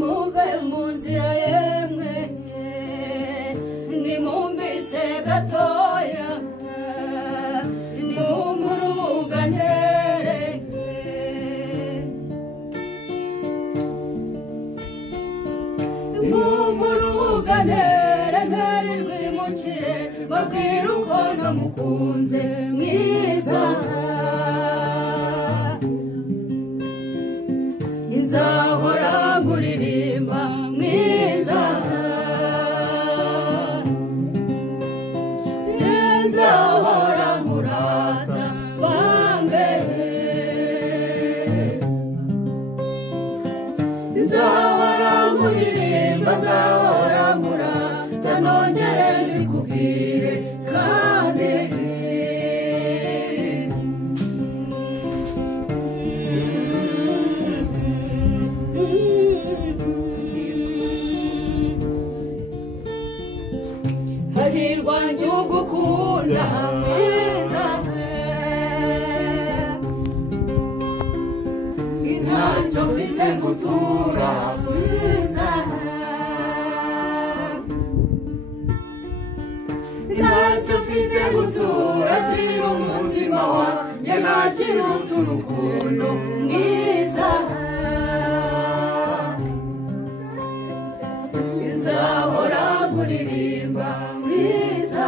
nimuve mu nzira yemwe nimumbise gatoya nimumurugantere nimumurugantere ntarirwe mukire babwira uko namukunze mwiza nzahora muririmba mwiza nzahora murata bambe nzahora muririmba nzahora murata nongere mbikubwire kandi hahirwa njugukunda mwiza ntacyo mfite gutura mwiza ntacyo mfite gutura kiri umutima wanjye nakiri uturukundo mwiza nzahora muririmba mwiza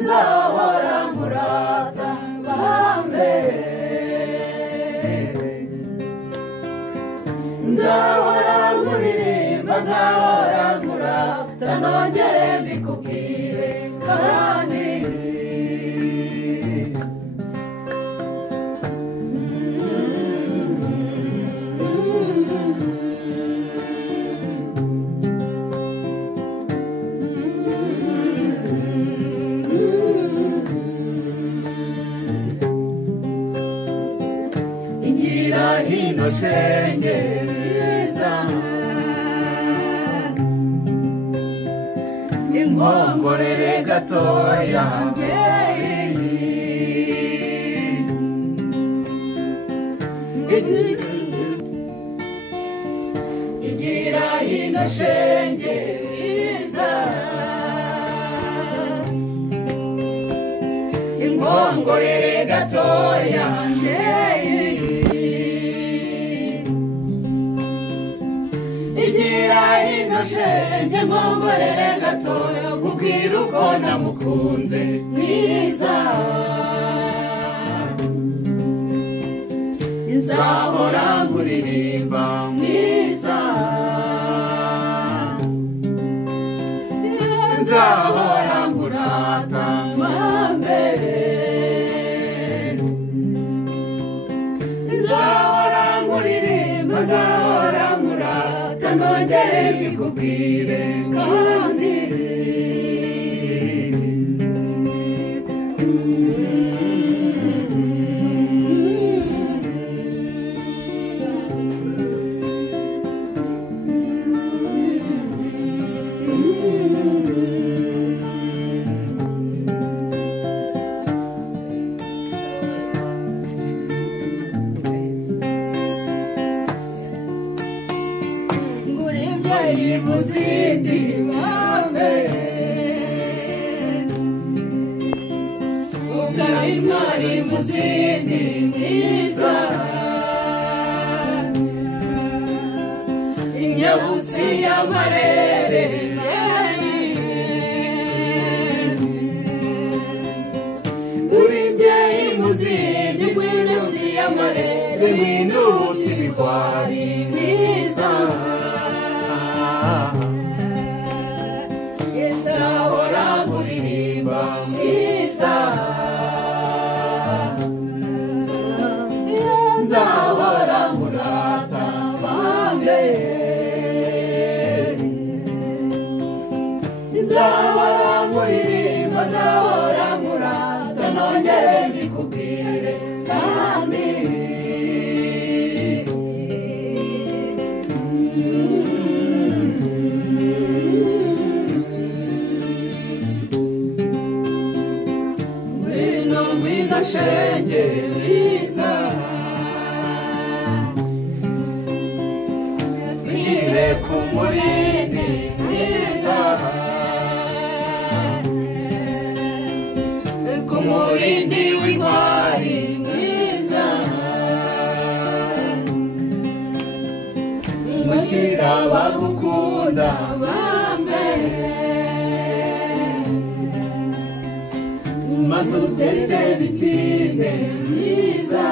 nzahora murata bambe nzahora muririmba nzahora murata nongere mbikubwire kandi hino shenge mwiza inkongorere gatoya igira hino shenge mwiza inkongorere gatoya igira hino shenge nkongorere gatoya kubwira uko namukunze mwiza nzahora muririmba mwiza nzahora murata mbere nzahora muririmba nzahora murata nongere mbikubwire kandi muzindi mame ukari mwari muzindi mwiza inyabusi y'amarere uri mbyeyi muzindi mwinyabusi y'amarere mwinuti bikwari mwiza nzahora muririmba mwiza nzahora murata bambe nzahora muririmba nzahora murata nongere mbikubwire kandi shenge mwiza abagukunda bambe maze utete bitinde mwiza